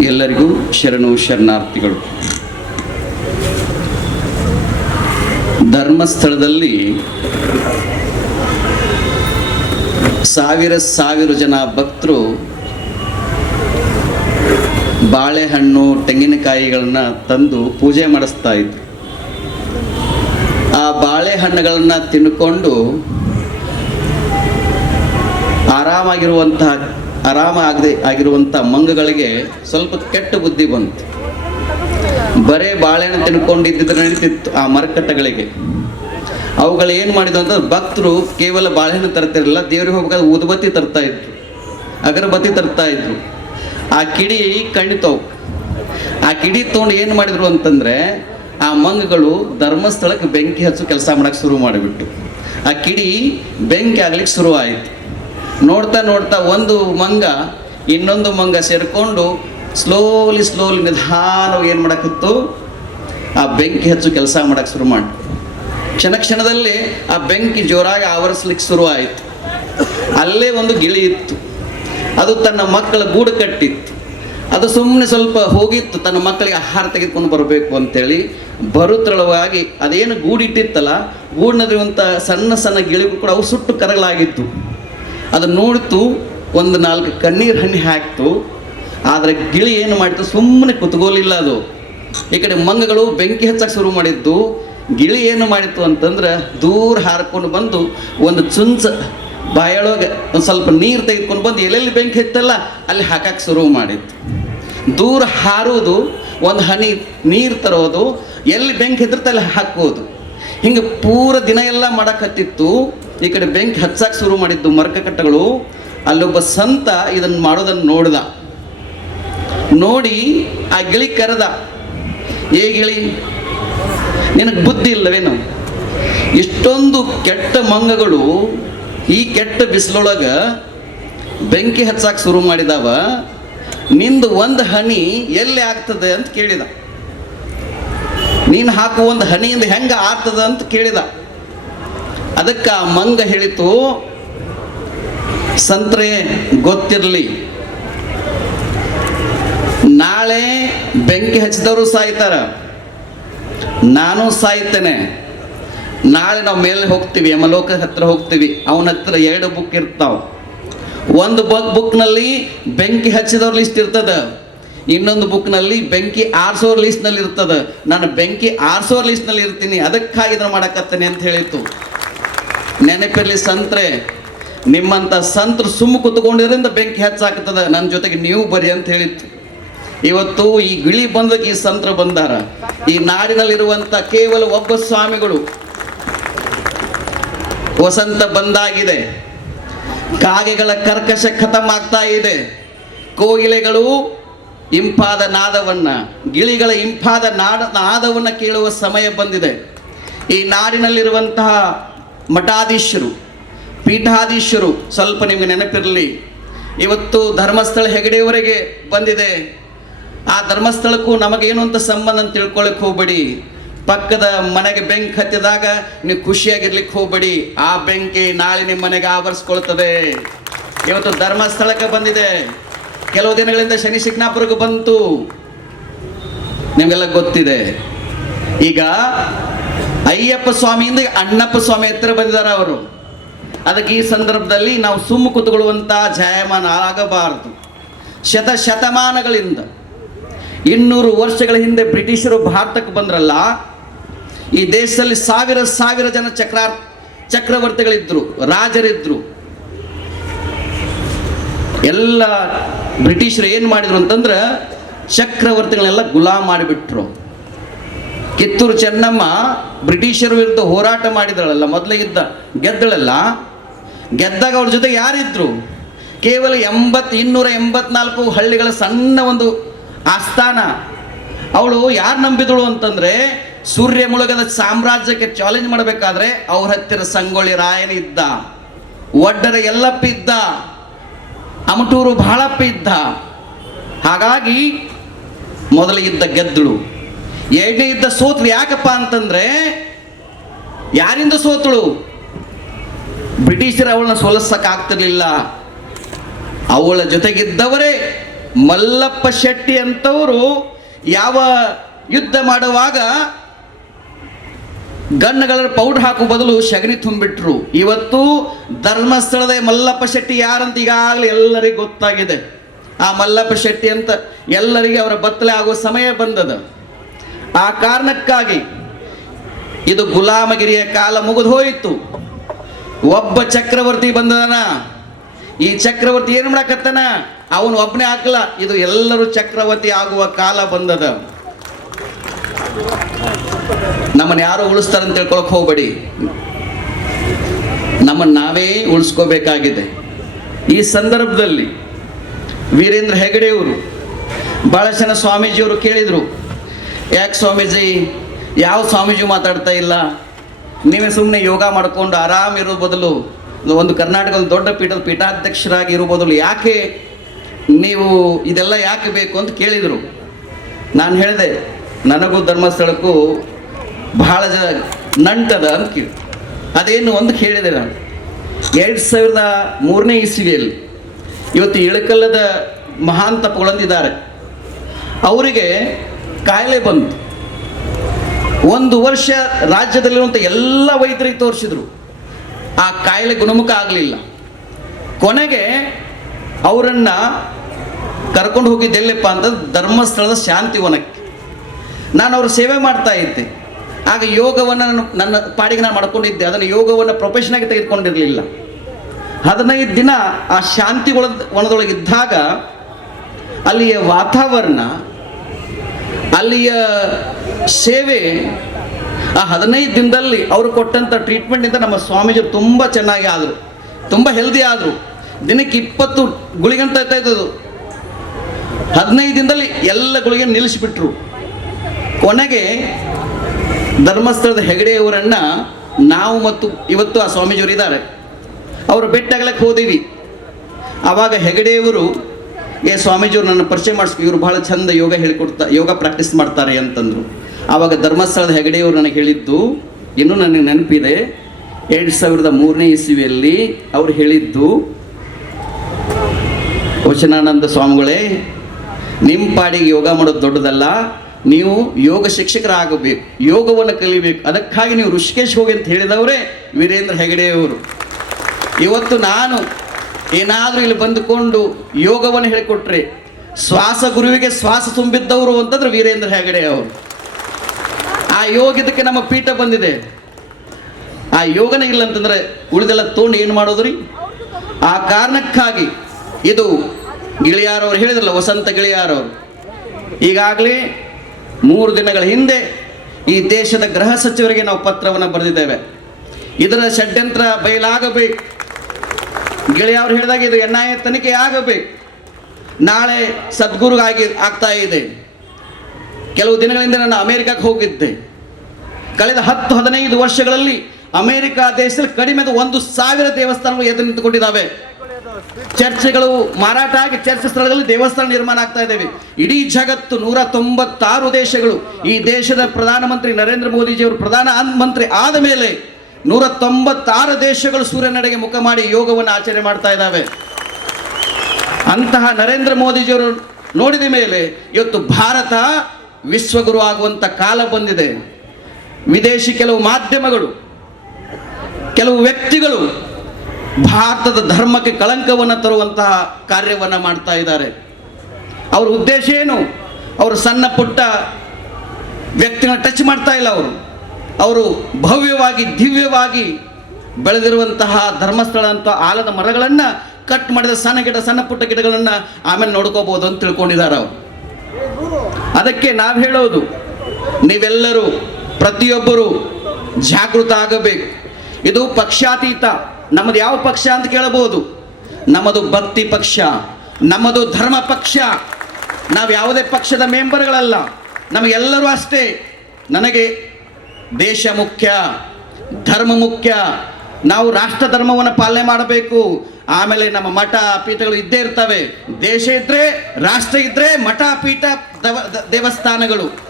ಎಲ್ಲರಿಗೂ ಶರಣು ಶರಣಾರ್ಥಿಗಳು. ಧರ್ಮಸ್ಥಳದಲ್ಲಿ ಸಾವಿರ ಸಾವಿರ ಜನ ಭಕ್ತರು ಬಾಳೆಹಣ್ಣು, ತೆಂಗಿನಕಾಯಿಗಳನ್ನ ತಂದು ಪೂಜೆ ಮಾಡಿಸ್ತಾ ಇದ್ರು. ಆ ಬಾಳೆಹಣ್ಣುಗಳನ್ನ ತಿನ್ಕೊಂಡು ಆರಾಮಾಗಿರುವಂತಹ ಆರಾಮ ಆಗದೆ ಆಗಿರುವಂಥ ಮಂಗಗಳಿಗೆ ಸ್ವಲ್ಪ ಕೆಟ್ಟ ಬುದ್ಧಿ ಬಂತು. ಬರೇ ಬಾಳೆಹಣ್ಣು ತಿನ್ಕೊಂಡಿದ್ದರೆ ನಡೀತಿತ್ತು ಆ ಮರಕಟ್ಟಗಳಿಗೆ. ಅವುಗಳು ಏನು ಮಾಡಿದ್ವು ಅಂತಂದ್ರೆ ಭಕ್ತರು ಕೇವಲ ಬಾಳೆಹಣ್ಣು ತರ್ತಿರಲಿಲ್ಲ, ದೇವ್ರಿಗೆ ಹೋಗ್ಬೇಕಾದ್ರೆ ಊದುಬತ್ತಿ ತರ್ತಾ ಇದ್ರು, ಅಗರಬತ್ತಿ ತರ್ತಾ ಇದ್ರು. ಆ ಕಿಡಿ ಕಣ್ಣಿತವು ಆ ಕಿಡಿ ತೊಗೊಂಡು ಏನು ಮಾಡಿದ್ರು ಅಂತಂದರೆ ಆ ಮಂಗಗಳು ಧರ್ಮಸ್ಥಳಕ್ಕೆ ಬೆಂಕಿ ಹಚ್ಚು ಕೆಲಸ ಮಾಡೋಕ್ಕೆ ಶುರು ಮಾಡಿಬಿಟ್ಟು ಆ ಕಿಡಿ ಬೆಂಕಿ ಆಗ್ಲಿಕ್ಕೆ ಶುರು ಆಯಿತು. ನೋಡ್ತಾ ನೋಡ್ತಾ ಒಂದು ಮಂಗ, ಇನ್ನೊಂದು ಮಂಗ ಸೇರಿಕೊಂಡು ಸ್ಲೋಲಿ ಸ್ಲೋಲಿ ನಿಧಾನವಾಗಿ ಏನು ಮಾಡಕ್ಕಿತ್ತು ಆ ಬೆಂಕಿ ಹಚ್ಚು ಕೆಲಸ ಮಾಡಕ್ಕೆ ಶುರು ಮಾಡಿ. ಕ್ಷಣ ಕ್ಷಣದಲ್ಲಿ ಆ ಬೆಂಕಿ ಜೋರಾಗಿ ಆವರಿಸ್ಲಿಕ್ಕೆ ಶುರು ಆಯಿತು. ಅಲ್ಲೇ ಒಂದು ಗಿಳಿ ಇತ್ತು. ಅದು ತನ್ನ ಮಕ್ಕಳ ಗೂಡು ಕಟ್ಟಿತ್ತು. ಅದು ಸುಮ್ಮನೆ ಸ್ವಲ್ಪ ಹೋಗಿತ್ತು. ತನ್ನ ಮಕ್ಕಳಿಗೆ ಆಹಾರ ತೆಗೆದುಕೊಂಡು ಬರಬೇಕು ಅಂತೇಳಿ ಬರುತ್ತಳವಾಗಿ ಅದೇನು ಗೂಡಿಟ್ಟಿತ್ತಲ್ಲ ಗೂಡಿನಲ್ಲಿರುವಂಥ ಸಣ್ಣ ಸಣ್ಣ ಗಿಳಿಗೂ ಕೂಡ ಅವು ಸುಟ್ಟು ಕರಗಲಾಗಿತ್ತು ಅದು ನೋಡ್ತು, ಒಂದು ನಾಲ್ಕು ಕಣ್ಣೀರು ಹಣ್ಣಿ ಹಾಕ್ತು. ಆದರೆ ಗಿಳಿ ಏನು ಮಾಡಿತು? ಸುಮ್ಮನೆ ಕುತ್ಕೋಲಿಲ್ಲ ಅದು. ಈ ಕಡೆ ಮಂಗಗಳು ಬೆಂಕಿ ಹಚ್ಚಕ್ಕೆ ಶುರು ಮಾಡಿದ್ದು. ಗಿಳಿ ಏನು ಮಾಡಿತ್ತು ಅಂತಂದ್ರೆ ದೂರ ಹಾರ್ಕೊಂಡು ಬಂದು ಒಂದು ಚುಂಚ ಬಾಯೊಳಗೆ ಒಂದು ಸ್ವಲ್ಪ ನೀರು ತೆಗೆದುಕೊಂಡು ಬಂದು ಎಲ್ಲೆಲ್ಲಿ ಬೆಂಕಿ ಹತ್ತಲ್ಲ, ಅಲ್ಲಿ ಹಾಕಕ್ಕೆ ಶುರು ಮಾಡಿತ್ತು. ದೂರ ಹಾರೋದು ಒಂದು ಹನಿ ನೀರು ತರೋದು, ಎಲ್ಲಿ ಬೆಂಕಿ ಹತ್ತಿರತ್ತೆ ಅಲ್ಲಿ ಹಾಕೋದು ಹಿಂಗೆ ಪೂರ ದಿನ ಎಲ್ಲ ಮಾಡಕತ್ತಿತ್ತು ಈ ಕಡೆ ಬೆಂಕಿ ಹಚ್ಚಕ್ಕೆ ಶುರು ಮಾಡಿದ್ದು ಮರಕಕಟ್ಟಗಳು ಅಲ್ಲೊಬ್ಬ ಸಂತ ಇದನ್ನು ಮಾಡೋದನ್ನು ನೋಡ್ದ. ನೋಡಿ ಆ ಗಿಳಿ ಕರೆದ. ಏ ಗಿಳಿ, ನಿನಗೆ ಬುದ್ಧಿ ಇಲ್ಲವೇನು? ಇಷ್ಟೊಂದು ಕೆಟ್ಟ ಮಂಗಗಳು ಈ ಕೆಟ್ಟ ಬಿಸಿಲೊಳಗೆ ಬೆಂಕಿ ಹಚ್ಚಕ್ಕೆ ಶುರು ಮಾಡಿದಾವ. ನಿಂದು ಒಂದು ಹನಿ ಎಲ್ಲಿ ಆಗ್ತದೆ ಅಂತ ಕೇಳಿದ. ನೀನು ಹಾಕುವ ಒಂದು ಹನಿಯಿಂದ ಹೆಂಗೆ ಆಗ್ತದೆ ಅಂತ ಕೇಳಿದ. ಅದಕ್ಕೆ ಆ ಮಂಗ ಹೇಳಿತು, ಸಂತ್ರೆ, ಗೊತ್ತಿರಲಿ. ನಾಳೆ ಬೆಂಕಿ ಹಚ್ಚಿದವರು ಸಾಯ್ತಾರ. ನಾನು ಸಾಯ್ತೇನೆ. ನಾಳೆ ನಾವು ಮೇಲೆ ಹೋಗ್ತೀವಿ ಯಮಲೋಕ ಹತ್ರ ಹೋಗ್ತೀವಿ. ಅವನ ಹತ್ರ ಎರಡು ಬುಕ್ ಇರ್ತಾವ. ಒಂದು ಬುಕ್ ಬುಕ್ನಲ್ಲಿ ಬೆಂಕಿ ಹಚ್ಚಿದವ್ರ ಲಿಸ್ಟ್ ಇರ್ತದ. ಇನ್ನೊಂದು ಬುಕ್ನಲ್ಲಿ ಬೆಂಕಿ ಆರ್ಸೋರ್ ಲಿಸ್ಟ್ನಲ್ಲಿ ಇರ್ತದ. ನಾನು ಬೆಂಕಿ ಆರ್ಸೋರ್ ಲಿಸ್ಟ್ನಲ್ಲಿ ಇರ್ತೀನಿ. ಅದಕ್ಕಾಗಿ ಇದನ್ನು ಮಾಡಕತ್ತೇನೆ ಅಂತ ಹೇಳಿತ್ತು ನೆನಪಿರ್ಲಿ ಸಂತ್ರೆ ನಿಮ್ಮಂಥ ಸಂತ್ರ ಸುಮ್ಮ ಕುತ್ಕೊಂಡಿದ್ರಿಂದ ಬೆಂಕಿ ಹೆಚ್ಚಾಗ್ತದ. ನನ್ನ ಜೊತೆಗೆ ನೀವು ಬರಿ ಅಂತ ಹೇಳಿತ್ತು. ಇವತ್ತು ಈ ಗಿಳಿ ಬಂದಕ್ಕೆ ಈ ಸಂತ್ರ ಬಂದಾರ. ಈ ನಾಡಿನಲ್ಲಿರುವಂಥ ಕೇವಲ ಒಬ್ಬ ಸ್ವಾಮಿಗಳು ವಸಂತ ಬಂದಾಗಿದೆ. ಕಾಗೆಗಳ ಕರ್ಕಶ ಖತಮ್ ಆಗ್ತಾ ಇದೆ. ಕೋಗಿಲೆಗಳು ಇಂಪಾದ ನಾದವನ್ನ, ಗಿಳಿಗಳ ಇಂಪಾದ ನಾಡ, ನಾದವನ್ನ ಕೇಳುವ ಸಮಯ ಬಂದಿದೆ. ಈ ನಾಡಿನಲ್ಲಿರುವಂತಹ ಮಠಾಧೀಶರು, ಪೀಠಾಧೀಶರು, ಸ್ವಲ್ಪ ನಿಮಗೆ ನೆನಪಿರಲಿ. ಇವತ್ತು ಧರ್ಮಸ್ಥಳ ಹೆಗಡೆಯವರೆಗೆ ಬಂದಿದೆ. ಆ ಧರ್ಮಸ್ಥಳಕ್ಕೂ ನಮಗೇನು ಅಂತ ಸಂಬಂಧ ಅಂತ ತಿಳ್ಕೊಳಕ್ ಹೋಗ್ಬೇಡಿ. ಪಕ್ಕದ ಮನೆಗೆ ಬೆಂಕಿ ಹತ್ತಿದಾಗ ನೀವು ಖುಷಿಯಾಗಿರ್ಲಿಕ್ಕೆ ಹೋಗ್ಬೇಡಿ. ಆ ಬೆಂಕಿ ನಾಳೆ ನಿಮ್ಮ ಮನೆಗೆ ಆವರಿಸ್ಕೊಳ್ತದೆ. ಇವತ್ತು ಧರ್ಮಸ್ಥಳಕ್ಕೆ ಬಂದಿದೆ. ಕೆಲವು ದಿನಗಳಿಂದ ಶನಿ ಶಿಗ್ನಾಪುರಕ್ಕೆ ಬಂತು. ನಿಮಗೆಲ್ಲ ಗೊತ್ತಿದೆ. ಈಗ ಅಯ್ಯಪ್ಪ ಸ್ವಾಮಿಯಿಂದ ಅಣ್ಣಪ್ಪ ಸ್ವಾಮಿ ಹತ್ರ ಬಂದಿದ್ದಾರೆ ಅವರು. ಅದಕ್ಕೆ ಈ ಸಂದರ್ಭದಲ್ಲಿ ನಾವು ಸುಮ್ಮ ಕೂತ್ಕೊಳ್ಳುವಂಥ ಜಾಯಮಾನ ಆಗಬಾರದು. ಶತ ಶತಮಾನಗಳಿಂದ ಇನ್ನೂರು ವರ್ಷಗಳ ಹಿಂದೆ ಬ್ರಿಟಿಷರು ಭಾರತಕ್ಕೆ ಬಂದ್ರಲ್ಲ, ಈ ದೇಶದಲ್ಲಿ ಸಾವಿರ ಸಾವಿರ ಜನ ಚಕ್ರ ಚಕ್ರವರ್ತಿಗಳಿದ್ರು, ರಾಜರಿದ್ರು. ಎಲ್ಲ ಬ್ರಿಟಿಷರು ಏನು ಮಾಡಿದ್ರು ಅಂತಂದ್ರೆ ಚಕ್ರವರ್ತಿಗಳನ್ನೆಲ್ಲ ಗುಲಾಮ್ ಮಾಡಿಬಿಟ್ರು. ಕಿತ್ತೂರು ಚೆನ್ನಮ್ಮ ಬ್ರಿಟಿಷರ ವಿರುದ್ಧ ಹೋರಾಟ ಮಾಡಿದಳಲ್ಲ ಮೊದಲಿಗಿದ್ದ ಗೆದ್ದಳಲ್ಲ? ಗೆದ್ದಾಗ ಅವ್ರ ಜೊತೆ ಯಾರಿದ್ರು? ಕೇವಲ ಎಂಬತ್ ಇನ್ನೂರ ಎಂಬತ್ನಾಲ್ಕು ಹಳ್ಳಿಗಳ ಸಣ್ಣ ಒಂದು ಆಸ್ಥಾನ. ಅವಳು ಯಾರು ನಂಬಿದಳು ಅಂತಂದ್ರೆ, ಸೂರ್ಯ ಮುಳುಗದ ಸಾಮ್ರಾಜ್ಯಕ್ಕೆ ಚಾಲೆಂಜ್ ಮಾಡಬೇಕಾದ್ರೆ ಅವ್ರ ಹತ್ತಿರ ಸಂಗೊಳ್ಳಿ ರಾಯನ ಇದ್ದ ಒಡ್ಡರ ಎಲ್ಲಪ್ಪ ಇದ್ದ, ಅಮಟೂರು ಬಹಳಪ್ಪ ಇದ್ದ. ಹಾಗಾಗಿ ಮೊದಲಿಗಿದ್ದ ಗೆದ್ದಳು. ಎರಡನೇ ಇದ್ದ ಸೋತ್ರು ಯಾಕಪ್ಪ ಅಂತಂದ್ರೆ ಯಾರಿಂದ ಸೋತಳು ಬ್ರಿಟಿಷರು ಅವಳನ್ನ ಸೋಲಿಸಕ್ಕಾಗ್ತಿರ್ಲಿಲ್ಲ. ಅವಳ ಜೊತೆಗಿದ್ದವರೇ ಮಲ್ಲಪ್ಪ ಶೆಟ್ಟಿ ಅಂತವರು ಯಾವ ಯುದ್ಧ ಮಾಡುವಾಗ ಗನ್ಗಳ ಪೌಡರ್ ಹಾಕುವ ಬದಲು ಶಗನಿ ತುಂಬಿಟ್ರು. ಇವತ್ತು ಧರ್ಮಸ್ಥಳದ ಮಲ್ಲಪ್ಪ ಶೆಟ್ಟಿ ಯಾರಂತ ಈಗಾಗಲೇ ಎಲ್ಲರಿಗೂ ಗೊತ್ತಾಗಿದೆ. ಆ ಮಲ್ಲಪ್ಪ ಶೆಟ್ಟಿ ಅಂತ ಎಲ್ಲರಿಗೆ ಅವರ ಬತ್ತಲೆ ಆಗುವ ಸಮಯ ಬಂದದ. ಆ ಕಾರಣಕ್ಕಾಗಿ ಇದು ಗುಲಾಮಗಿರಿಯ ಕಾಲ ಮುಗಿದು ಹೋಯಿತು. ಒಬ್ಬ ಚಕ್ರವರ್ತಿ ಬಂದದನ. ಈ ಚಕ್ರವರ್ತಿ ಏನು ಮಾಡಕತ್ತನ? ಅವನು ಒಬ್ಬನೇ ಹಾಕಲ್ಲ ಇದು ಎಲ್ಲರೂ ಚಕ್ರವರ್ತಿ ಆಗುವ ಕಾಲ ಬಂದದ. ನಮ್ಮನ್ನ ಯಾರು ಉಳಿಸ್ತಾರೆ ಅಂತ ತಿಳ್ಕೊಳಕ್ ಹೋಗ್ಬೇಡಿ. ನಮ್ಮನ್ನ ನಾವೇ ಉಳಿಸ್ಕೋಬೇಕಾಗಿದೆ. ಈ ಸಂದರ್ಭದಲ್ಲಿ ವೀರೇಂದ್ರ ಹೆಗಡೆಯವರು, ಬಾಳಶನ ಸ್ವಾಮೀಜಿಯವರು ಕೇಳಿದರು ಯಾಕೆ ಸ್ವಾಮೀಜಿ? ಯಾವ ಸ್ವಾಮೀಜಿ ಮಾತಾಡ್ತಾ ಇಲ್ಲ? ನೀವೇ ಸುಮ್ಮನೆ ಯೋಗ ಮಾಡಿಕೊಂಡು ಆರಾಮ್ ಇರೋ ಬದಲು ಒಂದು ಕರ್ನಾಟಕದ ದೊಡ್ಡ ಪೀಠದ ಪೀಠಾಧ್ಯಕ್ಷರಾಗಿ ಇರೋ ಬದಲು ಯಾಕೆ ನೀವು ಇದೆಲ್ಲ ಯಾಕೆ ಬೇಕು ಅಂತ ಕೇಳಿದರು. ನಾನು ಹೇಳಿದೆ, ನನಗೂ ಧರ್ಮಸ್ಥಳಕ್ಕೂ ಬಹಳ ಜ ನಂಟದ ಅಂತ ಕೇಳಿ. ಅದೇನು ಒಂದು ಕೇಳಿದೆ ನಾನು. ಎರಡು ಸಾವಿರದ ಮೂರನೇ ಇಸ್ವಿಯಲ್ಲಿ ಇವತ್ತು ಇಳಕಲ್ಲದ ಮಹಾನ್ ತಪ್ಪುಗಳಂದಿದ್ದಾರೆ ಅವರಿಗೆ ಕಾಯಿಲೆ ಬಂತು. ಒಂದು ವರ್ಷ ರಾಜ್ಯದಲ್ಲಿರುವಂಥ ಎಲ್ಲ ವೈದ್ಯರಿಗೆ ತೋರಿಸಿದ್ರು. ಆ ಕಾಯಿಲೆ ಗುಣಮುಖ ಆಗಲಿಲ್ಲ. ಕೊನೆಗೆ ಅವರನ್ನ ಕರ್ಕೊಂಡು ಹೋಗಿದ್ದೆಲ್ಲಪ್ಪ ಅಂತ ಧರ್ಮಸ್ಥಳದ ಶಾಂತಿವನಕ್ಕೆ ನಾನು ಅವ್ರ ಸೇವೆ ಮಾಡ್ತಾ ಇದ್ದೆ. ಆಗ ಯೋಗವನ್ನು ನಾನು ನನ್ನ ಪಾಡಿಗೆ ನಾನು ಮಾಡ್ಕೊಂಡಿದ್ದೆ. ಅದನ್ನು ಯೋಗವನ್ನು ಪ್ರೊಫೆಷನ್ ಆಗಿ ತೆಗೆದುಕೊಂಡಿರಲಿಲ್ಲ. ಹದಿನೈದು ದಿನ ಆ ಶಾಂತಿ ಒಳದ ಒಣದೊಳಗಿದ್ದಾಗ ಅಲ್ಲಿಯ ವಾತಾವರಣ ಅಲ್ಲಿಯ ಸೇವೆ ಆ ಹದಿನೈದು ದಿನದಲ್ಲಿ ಅವರು ಕೊಟ್ಟಂಥ ಟ್ರೀಟ್ಮೆಂಟಿಂದ ನಮ್ಮ ಸ್ವಾಮೀಜಿ ತುಂಬ ಚೆನ್ನಾಗಿ ಆದರು. ತುಂಬ ಹೆಲ್ದಿ ಆದರು. ದಿನಕ್ಕೆ ಇಪ್ಪತ್ತು ಗುಳಿಗೆ ಅಂತ ಇದ್ದದು ಹದಿನೈದು ದಿನದಲ್ಲಿ ಎಲ್ಲ ಗುಳಿಗೆ ನಿಲ್ಲಿಸಿಬಿಟ್ರು. ಕೊನೆಗೆ ಧರ್ಮಸ್ಥಳದ ಹೆಗಡೆಯವರನ್ನ ನಾವು ಮತ್ತು ಇವತ್ತು ಆ ಸ್ವಾಮೀಜಿಯವರು ಇದ್ದಾರೆ. ಅವರು ಬೆಟ್ಟಗಳಕ್ಕೆ ಹೋದಿವಿ. ಆವಾಗ ಹೆಗಡೆಯವರು ಏ ಸ್ವಾಮೀಜಿಯವರು ನನ್ನ ಪರಿಚಯ ಮಾಡಿಸ್ಕೊ, ಇವರು ಬಹಳ ಚಂದ ಯೋಗ ಹೇಳಿಕೊಡ್ತಾ, ಯೋಗ ಪ್ರಾಕ್ಟೀಸ್ ಮಾಡ್ತಾರೆ ಅಂತಂದರು. ಆವಾಗ ಧರ್ಮಸ್ಥಳದ ಹೆಗಡೆಯವರು ನನಗೆ ಹೇಳಿದ್ದು, ಇನ್ನೂ ನನಗೆ ನೆನಪಿದೆ, ಎರಡು ಸಾವಿರದ ಮೂರನೇ ಇಸುವಿಯಲ್ಲಿ ಅವ್ರು ಹೇಳಿದ್ದು, ವಚನಾನಂದ ಸ್ವಾಮಿಗಳೇ ನಿಮ್ಮ ಪಾಡಿಗೆ ಯೋಗ ಮಾಡೋದು ದೊಡ್ಡದಲ್ಲ, ನೀವು ಯೋಗ ಶಿಕ್ಷಕರಾಗಬೇಕು, ಯೋಗವನ್ನು ಕಲಿಬೇಕು, ಅದಕ್ಕಾಗಿ ನೀವು ಋಷಿಕೇಶ್ ಹೋಗಿ ಅಂತ ಹೇಳಿದವರೇ, ವೀರೇಂದ್ರ ಹೆಗಡೆಯವರು. ಇವತ್ತು ನಾನು ಏನಾದರೂ ಇಲ್ಲಿ ಬಂದುಕೊಂಡು ಯೋಗವನ್ನು ಹೇಳಿಕೊಟ್ರಿ ಶ್ವಾಸ ಗುರುವಿಗೆ ಶ್ವಾಸ ತುಂಬಿದ್ದವರು ಅಂತಂದ್ರೆ ವೀರೇಂದ್ರ ಹೆಗಡೆ ಅವರು. ಆ ಯೋಗದಕ್ಕೆ ನಮ್ಮ ಪೀಠ ಬಂದಿದೆ. ಆ ಯೋಗನೇ ಇಲ್ಲ ಅಂತಂದ್ರೆ ಉಳಿದೆಲ್ಲ ತೊಗೊಂಡು ಏನು ಮಾಡೋದ್ರಿ ಆ ಕಾರಣಕ್ಕಾಗಿ ಇದು ಗಿಳಿಯಾರವ್ರು ಹೇಳಿದ್ರಲ್ಲ, ವಸಂತ ಗಿಳಿಯಾರವರು ಈಗಾಗಲೇ ಮೂರು ದಿನಗಳ ಹಿಂದೆ ಈ ದೇಶದ ಗೃಹ ಸಚಿವರಿಗೆ ನಾವು ಪತ್ರವನ್ನು ಬರೆದಿದ್ದೇವೆ. ಇದರ ಷಡ್ಯಂತ್ರ ಬಯಲಾಗಬೇಕು. ಗೆಳೆಯವರು ಹೇಳಿದಾಗ ಇದು ಎನ್ ಐ ಎ ತನಿಖೆ ಆಗಬೇಕು. ನಾಳೆ ಸದ್ಗುರುಗಾಗಿ ಆಗ್ತಾ ಇದೆ. ಕೆಲವು ದಿನಗಳಿಂದ ನಾನು ಅಮೆರಿಕಕ್ಕೆ ಹೋಗಿದ್ದೆ. ಕಳೆದ ಹತ್ತು ಹದಿನೈದು ವರ್ಷಗಳಲ್ಲಿ ಅಮೆರಿಕ ದೇಶದಲ್ಲಿ ಕಡಿಮೆ ಒಂದು ಸಾವಿರ ದೇವಸ್ಥಾನಗಳು ಎದುರು ನಿಂತುಕೊಂಡಿದ್ದಾವೆ. ಚರ್ಚ್ಗಳು ಮಾರಾಟ ಆಗಿ ಚರ್ಚ್ ಸ್ಥಳದಲ್ಲಿ ದೇವಸ್ಥಾನ ನಿರ್ಮಾಣ ಆಗ್ತಾ ಇದ್ದೇವೆ. ಇಡೀ ಜಗತ್ತು ನೂರ ತೊಂಬತ್ತಾರು ದೇಶಗಳು ಈ ದೇಶದ ಪ್ರಧಾನಮಂತ್ರಿ ನರೇಂದ್ರ ಮೋದಿಜಿಯವರು ಪ್ರಧಾನ ಮಂತ್ರಿ ಆದ ಮೇಲೆ ನೂರ ತೊಂಬತ್ತಾರು ದೇಶಗಳು ಸೂರ್ಯನಡೆಗೆ ಮುಖ ಮಾಡಿ ಯೋಗವನ್ನು ಆಚರಣೆ ಮಾಡ್ತಾ ಇದ್ದಾವೆ. ಅಂತಹ ನರೇಂದ್ರ ಮೋದಿಜಿಯವರು ನೋಡಿದ ಮೇಲೆ ಇವತ್ತು ಭಾರತ ವಿಶ್ವಗುರು ಆಗುವಂಥ ಕಾಲ ಬಂದಿದೆ. ವಿದೇಶಿ ಕೆಲವು ಮಾಧ್ಯಮಗಳು, ಕೆಲವು ವ್ಯಕ್ತಿಗಳು ಭಾರತದ ಧರ್ಮಕ್ಕೆ ಕಳಂಕವನ್ನು ತರುವಂತಹ ಕಾರ್ಯವನ್ನು ಮಾಡ್ತಾ ಇದ್ದಾರೆ. ಅವರ ಉದ್ದೇಶ ಏನು? ಅವರು ಸಣ್ಣ ಪುಟ್ಟ ವ್ಯಕ್ತಿನ ಟಚ್ ಮಾಡ್ತಾ ಇಲ್ಲ ಅವರು. ಅವರು ಭವ್ಯವಾಗಿ, ದಿವ್ಯವಾಗಿ ಬೆಳೆದಿರುವಂತಹ ಧರ್ಮಸ್ಥಳ ಅಂತ ಆಲದ ಮರಗಳನ್ನು ಕಟ್ ಮಾಡಿದ ಸಣ್ಣ ಗಿಡ, ಸಣ್ಣ ಪುಟ್ಟ ಗಿಡಗಳನ್ನು ಆಮೇಲೆ ನೋಡ್ಕೋಬೋದು ಅಂತ ತಿಳ್ಕೊಂಡಿದ್ದಾರೆ ಅವರು. ಅದಕ್ಕೆ ನಾವು ಹೇಳೋದು, ನೀವೆಲ್ಲರೂ ಪ್ರತಿಯೊಬ್ಬರು ಜಾಗೃತ ಆಗಬೇಕು. ಇದು ಪಕ್ಷಾತೀತ. ನಮ್ಮದು ಯಾವ ಪಕ್ಷ ಅಂತ ಕೇಳಬಹುದು? ನಮ್ಮದು ಭಕ್ತಿ ಪಕ್ಷ, ನಮ್ಮದು ಧರ್ಮ ಪಕ್ಷ. ನಾವು ಯಾವುದೇ ಪಕ್ಷದ ಮೆಂಬರ್ಗಳಲ್ಲ ನಮಗೆಲ್ಲರೂ ಅಷ್ಟೇ. ನನಗೆ ದೇಶ ಮುಖ್ಯ, ಧರ್ಮ ಮುಖ್ಯ. ನಾವು ರಾಷ್ಟ್ರ ಧರ್ಮವನ್ನು ಪಾಲನೆ ಮಾಡಬೇಕು. ಆಮೇಲೆ ನಮ್ಮ ಮಠ ಪೀಠಗಳು ಇದ್ದೇ ಇರ್ತವೆ. ದೇಶ ಇದ್ರೆ, ರಾಷ್ಟ್ರ ಇದ್ರೆ ಮಠ, ಪೀಠ, ದವ- ದೇವಸ್ಥಾನಗಳು.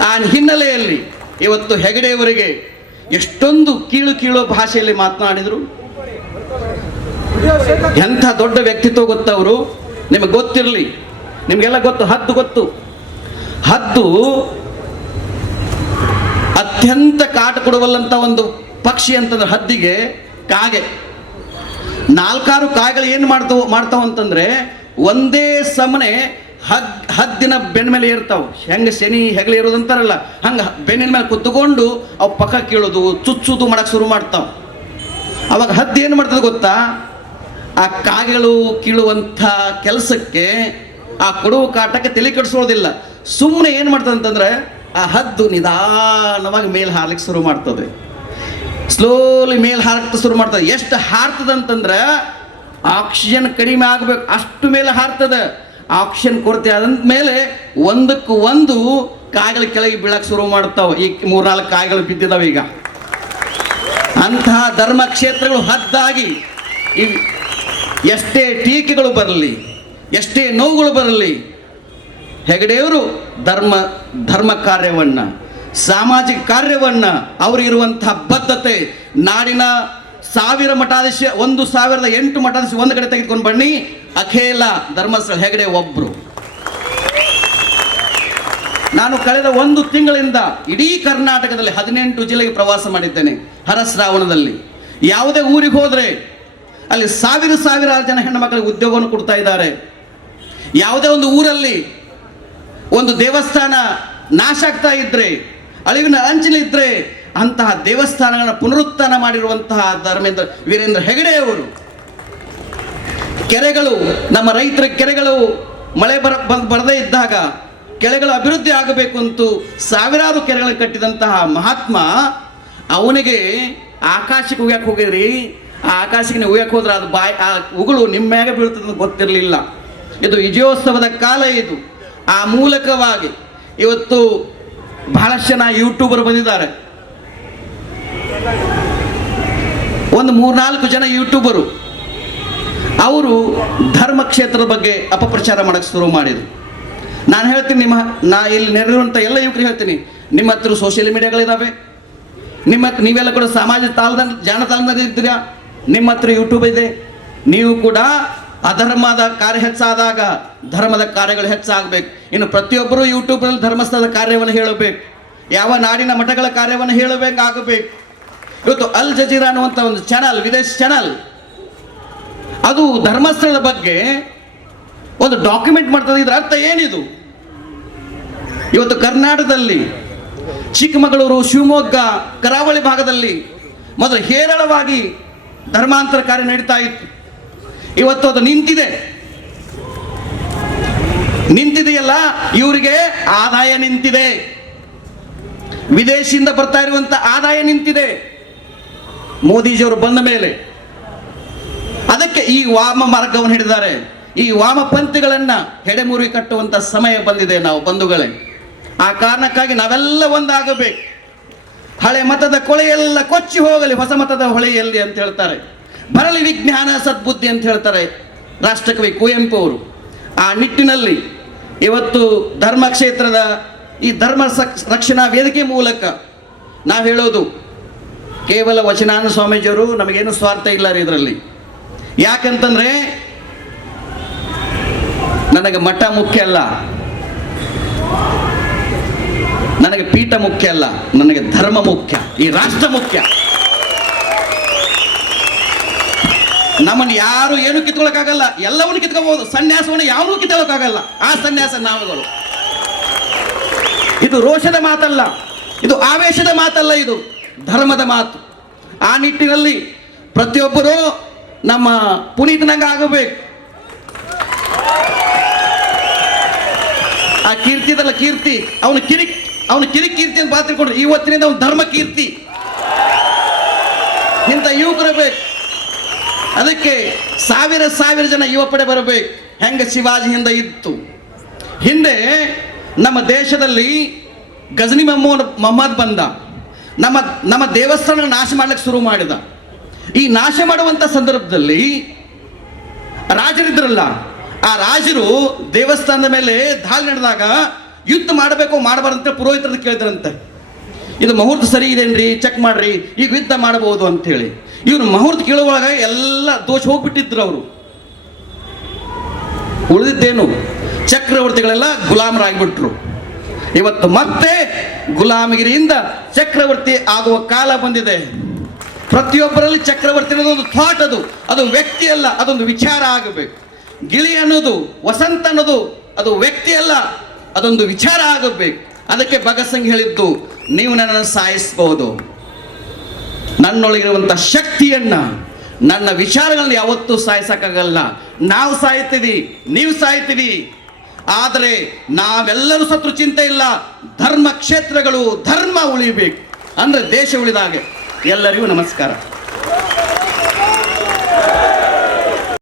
ಆ ಹಿನ್ನೆಲೆಯಲ್ಲಿ ಇವತ್ತು ಹೆಗಡೆಯವರಿಗೆ ಎಷ್ಟೊಂದು ಕೀಳು ಕೀಳು ಭಾಷೆಯಲ್ಲಿ ಮಾತನಾಡಿದರು. ಎಂಥ ದೊಡ್ಡ ವ್ಯಕ್ತಿತ್ವ ಗೊತ್ತವರು? ನಿಮಗೆ ಗೊತ್ತಿರಲಿ. ನಿಮಗೆಲ್ಲ ಗೊತ್ತು, ಹದ್ದು ಗೊತ್ತು. ಹದ್ದು ಅತ್ಯಂತ ಕಾಟ ಕೊಡುವಲ್ಲಂತ ಒಂದು ಪಕ್ಷಿ ಅಂತಂದ್ರೆ ಹದ್ದಿಗೆ ಕಾಗೆ. ನಾಲ್ಕಾರು ಕಾಯಿಗಳು ಏನು ಮಾಡ್ತಾವ ಮಾಡ್ತಾವ ಅಂತಂದ್ರೆ ಒಂದೇ ಸಮನೆ ಹದ್, ಹದ್ದಿನ ಬೆನ್ನ ಮೇಲೆ ಏರ್ತಾವ. ಹೆಂಗ ಶನಿ ಹೆಗಲ ಇರೋದಂತಾರಲ್ಲ ಹಂಗ ಬೆನ್ನಿನ ಮೇಲೆ ಕುತ್ಕೊಂಡು ಅವು ಪಕ್ಕ ಕೀಳೋದು, ಚುಚ್ಚುದು ಮಾಡಕ್ ಶುರು ಮಾಡ್ತಾವ. ಅವಾಗ ಹದ್ದು ಏನು ಮಾಡ್ತದೆ ಗೊತ್ತಾ? ಆ ಕಾಗೆಗಳು ಕೀಳುವಂಥ ಕೆಲಸಕ್ಕೆ ಆ ಕೊಡುವ ಕಾಟಕ್ಕೆ ತಲೆ ಕೆಡಿಸೋದಿಲ್ಲ. ಸುಮ್ಮನೆ ಏನು ಮಾಡ್ತದೆ ಅಂತಂದ್ರೆ ಆ ಹದ್ದು ನಿಧಾನವಾಗಿ ಮೇಲೆ ಹಾರ್ಲಿಕ್ಕೆ ಶುರು ಮಾಡ್ತದೆ. ಸ್ಲೋಲಿ ಮೇಲೆ ಹಾರಕ್ಕೆ ಶುರು ಮಾಡ್ತದೆ. ಎಷ್ಟು ಹಾರ್ತದೆ ಅಂತಂದ್ರೆ ಆಕ್ಸಿಜನ್ ಕಡಿಮೆ ಆಗ್ಬೇಕು. ಅಷ್ಟು ಮೇಲೆ ಹಾರ್ತದೆ. ಆಕ್ಸಿಜನ್ ಕೊರತೆ ಆದಂತ ಮೇಲೆ ಒಂದಕ್ಕೆ ಒಂದು ಕಾಯಿಗಳು ಕೆಳಗೆ ಬೀಳಕ್ಕೆ ಶುರು ಮಾಡ್ತಾವೆ. ಈ ಮೂರ್ನಾಲ್ಕು ಕಾಯಿಗಳು ಬಿದ್ದಿದಾವೆ ಈಗ. ಅಂತಹ ಧರ್ಮ ಕ್ಷೇತ್ರಗಳು ಹದ್ದಾಗಿ ಎಷ್ಟೇ ಟೀಕೆಗಳು ಬರಲಿ, ಎಷ್ಟೇ ನೋವುಗಳು ಬರಲಿ ಹೆಗಡೆಯವರು ಧರ್ಮ ಧರ್ಮ ಕಾರ್ಯವನ್ನ, ಸಾಮಾಜಿಕ ಕಾರ್ಯವನ್ನ ಅವರಿರುವಂತಹ ಬದ್ಧತೆ, ನಾಡಿನ ಸಾವಿರ ಮಠಾಧೀಶ, ಒಂದು ಸಾವಿರದ ಎಂಟು ಮಠಾಧೀಶ ಒಂದು ಕಡೆ ತೆಗೆದುಕೊಂಡು ಬನ್ನಿ. ಅಖೇಲ ಧರ್ಮಸ್ಥಳ ಹೆಗಡೆ ಒಬ್ರು. ನಾನು ಕಳೆದ ಒಂದು ತಿಂಗಳಿಂದ ಇಡೀ ಕರ್ನಾಟಕದಲ್ಲಿ ಹದಿನೆಂಟು ಜಿಲ್ಲೆಗೆ ಪ್ರವಾಸ ಮಾಡಿದ್ದೇನೆ, ಹರಶ್ರಾವಣದಲ್ಲಿ. ಯಾವುದೇ ಊರಿಗೆ ಹೋದರೆ ಅಲ್ಲಿ ಸಾವಿರ ಸಾವಿರಾರು ಜನ ಹೆಣ್ಣು ಮಕ್ಕಳಿಗೆ ಉದ್ಯೋಗವನ್ನು ಕೊಡ್ತಾ ಇದ್ದಾರೆ. ಯಾವುದೇ ಒಂದು ಊರಲ್ಲಿ ಒಂದು ದೇವಸ್ಥಾನ ನಾಶ ಆಗ್ತಾ ಇದ್ರೆ, ಅಳಿವಿನ ಇದ್ದರೆ ಅಂತಹ ದೇವಸ್ಥಾನಗಳನ್ನು ಪುನರುತ್ಥಾನ ಮಾಡಿರುವಂತಹ ಧರ್ಮೇಂದ್ರ ವೀರೇಂದ್ರ ಹೆಗಡೆ ಅವರು. ಕೆರೆಗಳು, ನಮ್ಮ ರೈತರ ಕೆರೆಗಳು ಮಳೆ ಬರ ಬರದೇ ಇದ್ದಾಗ ಕೆರೆಗಳು ಅಭಿವೃದ್ಧಿ ಆಗಬೇಕು ಅಂತೂ ಸಾವಿರಾರು ಕೆರೆಗಳನ್ನು ಕಟ್ಟಿದಂತಹ ಮಹಾತ್ಮ, ಅವನಿಗೆ ಆಕಾಶಕ್ಕೆ ಉಗ್ಯಾಕೆ ಹೋಗಿದ್ರಿ ಆ ಆಕಾಶಕ್ಕೆ ನೀವು ಉಗ್ಯಕ್ಕೆ ಹೋದ್ರೆ ಅದು ಬಾಯಿ, ಆ ಉಗುಳು ನಿಮ್ಮ ಮ್ಯಾಗ ಬೀಳ್ತದೆ ಗೊತ್ತಿರಲಿಲ್ಲ. ಇದು ವಿಜಯೋತ್ಸವದ ಕಾಲ ಇದು. ಆ ಮೂಲಕವಾಗಿ ಇವತ್ತು ಬಹಳಷ್ಟು ಜನ ಯೂಟ್ಯೂಬರ್ ಬಂದಿದ್ದಾರೆ. ಒಂದು ಮೂರ್ನಾಲ್ಕು ಜನ ಯೂಟ್ಯೂಬರು ಅವರು ಧರ್ಮ ಕ್ಷೇತ್ರದ ಬಗ್ಗೆ ಅಪಪ್ರಚಾರ ಮಾಡಕ್ಕೆ ಶುರು ಮಾಡಿದರು. ನಾನು ಹೇಳ್ತೀನಿ ನಿಮ್ಮ, ನಾ ಇಲ್ಲಿ ನೆರೆದಿರುವಂಥ ಎಲ್ಲ ಯುವಕರು ಹೇಳ್ತೀನಿ, ನಿಮ್ಮ ಹತ್ರ ಸೋಷಿಯಲ್ ಮೀಡಿಯಾಗಳಿದ್ದಾವೆ ನಿಮ್ಮ ನೀವೆಲ್ಲ ಕೂಡ ಸಮಾಜ ತಾಲದ ಜಾಣತಾಳದಲ್ಲಿ ಇದ್ದೀರಾ? ನಿಮ್ಮ ಹತ್ರ ಯೂಟ್ಯೂಬ್ ಇದೆ. ನೀವು ಕೂಡ ಅಧರ್ಮದ ಕಾರ್ಯ ಹೆಚ್ಚಾದಾಗ ಧರ್ಮದ ಕಾರ್ಯಗಳು ಹೆಚ್ಚಾಗಬೇಕು. ಇನ್ನು ಪ್ರತಿಯೊಬ್ಬರೂ ಯೂಟ್ಯೂಬ್ನಲ್ಲಿ ಧರ್ಮಸ್ಥಳದ ಕಾರ್ಯವನ್ನು ಹೇಳಬೇಕು. ಯಾವ ನಾಡಿನ ಮಠಗಳ ಕಾರ್ಯವನ್ನು ಹೇಳಬೇಕಾಗಬೇಕು. ಇವತ್ತು ಅಲ್ ಜಜೀರಾ ಅನ್ನುವಂಥ ಒಂದು ಚಾನಲ್ ವಿದೇಶಿ ಚಾನಲ್ ಅದು ಧರ್ಮಸ್ಥಳದ ಬಗ್ಗೆ ಒಂದು ಡಾಕ್ಯುಮೆಂಟ್ ಮಾಡ್ತದೆ. ಇದರ ಅರ್ಥ ಏನಿದು? ಇವತ್ತು ಕರ್ನಾಟಕದಲ್ಲಿ ಚಿಕ್ಕಮಗಳೂರು, ಶಿವಮೊಗ್ಗ, ಕರಾವಳಿ ಭಾಗದಲ್ಲಿ ಮೊದಲು ಹೇರಳವಾಗಿ ಧರ್ಮಾಂತರ ಕಾರ್ಯ ನಡೀತಾ ಇತ್ತು. ಇವತ್ತು ಅದು ನಿಂತಿದೆ. ನಿಂತಿದೆಯಲ್ಲ, ಇವರಿಗೆ ಆದಾಯ ನಿಂತಿದೆ. ವಿದೇಶಿಯಿಂದ ಬರ್ತಾ ಇರುವಂತ ಆದಾಯ ನಿಂತಿದೆ. ಮೋದಿಜಿಯವರು ಬಂದ ಮೇಲೆ. ಅದಕ್ಕೆ ಈ ವಾಮ ಮಾರ್ಗವನ್ನು ಹಿಡಿದಾರೆ ಈ ವಾಮಪಂಥಿಗಳನ್ನ ಹೆಡೆಮುರಿ ಕಟ್ಟುವಂತ ಸಮಯ ಬಂದಿದೆ ನಾವು ಬಂಧುಗಳೇ. ಆ ಕಾರಣಕ್ಕಾಗಿ ನಾವೆಲ್ಲ ಒಂದಾಗಬೇಕು. ಹಳೆ ಮತದ ಕೊಳೆಯೆಲ್ಲ ಕೊಚ್ಚಿ ಹೋಗಲಿ, ಹೊಸ ಮತದ ಹೊಳೆಯಲ್ಲಿ ಅಂತ ಹೇಳ್ತಾರೆ. ಬರಲಿ ವಿಜ್ಞಾನ ಸದ್ಬುದ್ಧಿ ಅಂತ ಹೇಳ್ತಾರೆ ರಾಷ್ಟ್ರಕವಿ ಕುವೆಂಪು ಅವರು. ಆ ನಿಟ್ಟಿನಲ್ಲಿ ಇವತ್ತು ಧರ್ಮ ಕ್ಷೇತ್ರದ ಈ ಧರ್ಮ ರಕ್ಷಣಾ ವೇದಿಕೆ ಮೂಲಕ ನಾವು ಹೇಳೋದು, ಕೇವಲ ವಚನಾನ ಸ್ವಾಮೀಜಿಯವರು ನಮಗೇನು ಸ್ವಾರ್ಥ ಇಲ್ಲ ರೀ ಇದರಲ್ಲಿ. ಯಾಕಂತಂದ್ರೆ ನನಗೆ ಮಠ ಮುಖ್ಯ ಅಲ್ಲ. ನನಗೆ ಪೀಠ ಮುಖ್ಯ ಅಲ್ಲ. ನನಗೆ ಧರ್ಮ ಮುಖ್ಯ. ಈ ರಾಷ್ಟ್ರ ಮುಖ್ಯ. ನಮ್ಮನ್ನು ಯಾರು ಏನು ಕಿತ್ಕೊಳಕ್ಕಾಗಲ್ಲ, ಎಲ್ಲವನ್ನು ಕಿತ್ಕೋಬಹುದು ಸನ್ಯಾಸವನ್ನು ಯಾರೂ ಕಿತ್ಕೊಳ್ಳೋಕ್ಕಾಗಲ್ಲ ಆ ಸನ್ಯಾಸ ನಾವುಗಳು. ಇದು ರೋಷದ ಮಾತಲ್ಲ, ಇದು ಆವೇಶದ ಮಾತಲ್ಲ ಇದು, ಧರ್ಮದ ಮಾತು. ಆ ನಿಟ್ಟಿನಲ್ಲಿ ಪ್ರತಿಯೊಬ್ಬರೂ ನಮ್ಮ ಪುನೀತನಂಗ ಆಗಬೇಕು. ಆ ಕೀರ್ತಿ ಇದಲ್ಲ, ಕೀರ್ತಿ. ಅವನು ಕಿರಿ ಅವನು ಕಿರಿ ಕೀರ್ತಿ ಅಂತ ಪಾತ್ರ ಇವತ್ತಿನಿಂದ ಅವನು ಧರ್ಮ ಕೀರ್ತಿ. ಇಂಥ ಯುವಕರು ಬೇಕು. ಅದಕ್ಕೆ ಸಾವಿರ ಸಾವಿರ ಜನ ಯುವ ಪಡೆ ಬರಬೇಕು. ಹೆಂಗ ಶಿವಾಜಿ ಹಿಂದೆ ಇತ್ತು. ಹಿಂದೆ ನಮ್ಮ ದೇಶದಲ್ಲಿ ಗಜನಿ ಮೊಹಮ್ಮದ್ ಮೊಹಮ್ಮದ್ ಬಂದ. ನಮ್ಮ ನಮ್ಮ ದೇವಸ್ಥಾನ ನಾಶ ಮಾಡ್ಲಿಕ್ಕೆ ಶುರು ಮಾಡಿದ. ಈ ನಾಶ ಮಾಡುವಂಥ ಸಂದರ್ಭದಲ್ಲಿ ರಾಜರಿದ್ರಲ್ಲ ಆ ರಾಜರು ದೇವಸ್ಥಾನದ ಮೇಲೆ ದಾಳಿ ನಡೆದಾಗ ಯುದ್ಧ ಮಾಡಬೇಕು ಮಾಡಬಾರಂತೆ ಪುರೋಹಿತರದ್ದು ಕೇಳಿದ್ರಂತೆ. ಇದು ಮುಹೂರ್ತ ಸರಿ ಇದೇನ್ರಿ ಚೆಕ್ ಮಾಡ್ರಿ. ಈಗ ಯುದ್ಧ ಮಾಡಬಹುದು ಅಂತೇಳಿ. ಇವ್ರು ಮುಹೂರ್ತ ಕೇಳುವಾಗ ಎಲ್ಲ ದೋಷ ಹೋಗ್ಬಿಟ್ಟಿದ್ರು ಅವರು. ಉಳಿದಿದ್ದೇನು? ಚಕ್ರವರ್ತಿಗಳೆಲ್ಲ ಗುಲಾಮರಾಗಿಬಿಟ್ರು. ಇವತ್ತು ಮತ್ತೆ ಗುಲಾಮಗಿರಿಯಿಂದ ಚಕ್ರವರ್ತಿ ಆಗುವ ಕಾಲ ಬಂದಿದೆ. ಪ್ರತಿಯೊಬ್ಬರಲ್ಲಿ ಚಕ್ರವರ್ತಿ ಅನ್ನೋದು ಒಂದು ಥಾಟ್ ಅದು. ಅದು ವ್ಯಕ್ತಿ ಅಲ್ಲ, ಅದೊಂದು ವಿಚಾರ ಆಗಬೇಕು. ಗಿಳಿ ಅನ್ನೋದು, ವಸಂತ ಅನ್ನೋದು, ಅದು ವ್ಯಕ್ತಿ ಅಲ್ಲ, ಅದೊಂದು ವಿಚಾರ ಆಗಬೇಕು. ಅದಕ್ಕೆ ಭಗತ್ ಸಿಂಗ್ ಹೇಳಿದ್ದು, ನೀವು ನನ್ನನ್ನು ಸಾಯಿಸಬಹುದು. ನನ್ನೊಳಗಿರುವಂಥ ಶಕ್ತಿಯನ್ನ, ನನ್ನ ವಿಚಾರಗಳನ್ನ ಯಾವತ್ತೂ ಸಾಯಿಸೋಕ್ಕಾಗಲ್ಲ. ನಾವು ಸಾಯ್ತೀವಿ, ನೀವು ಸಾಯ್ತೀವಿ. ಆದರೆ ನಾವೆಲ್ಲರೂ ಸತ್ರು ಚಿಂತೆ ಇಲ್ಲ. ಧರ್ಮ ಕ್ಷೇತ್ರಗಳು ಧರ್ಮ ಉಳಿಬೇಕು. ಅಂದ್ರೆ ದೇಶ ಉಳಿದಾಗೆ ಎಲ್ಲರಿಗೂ ನಮಸ್ಕಾರ.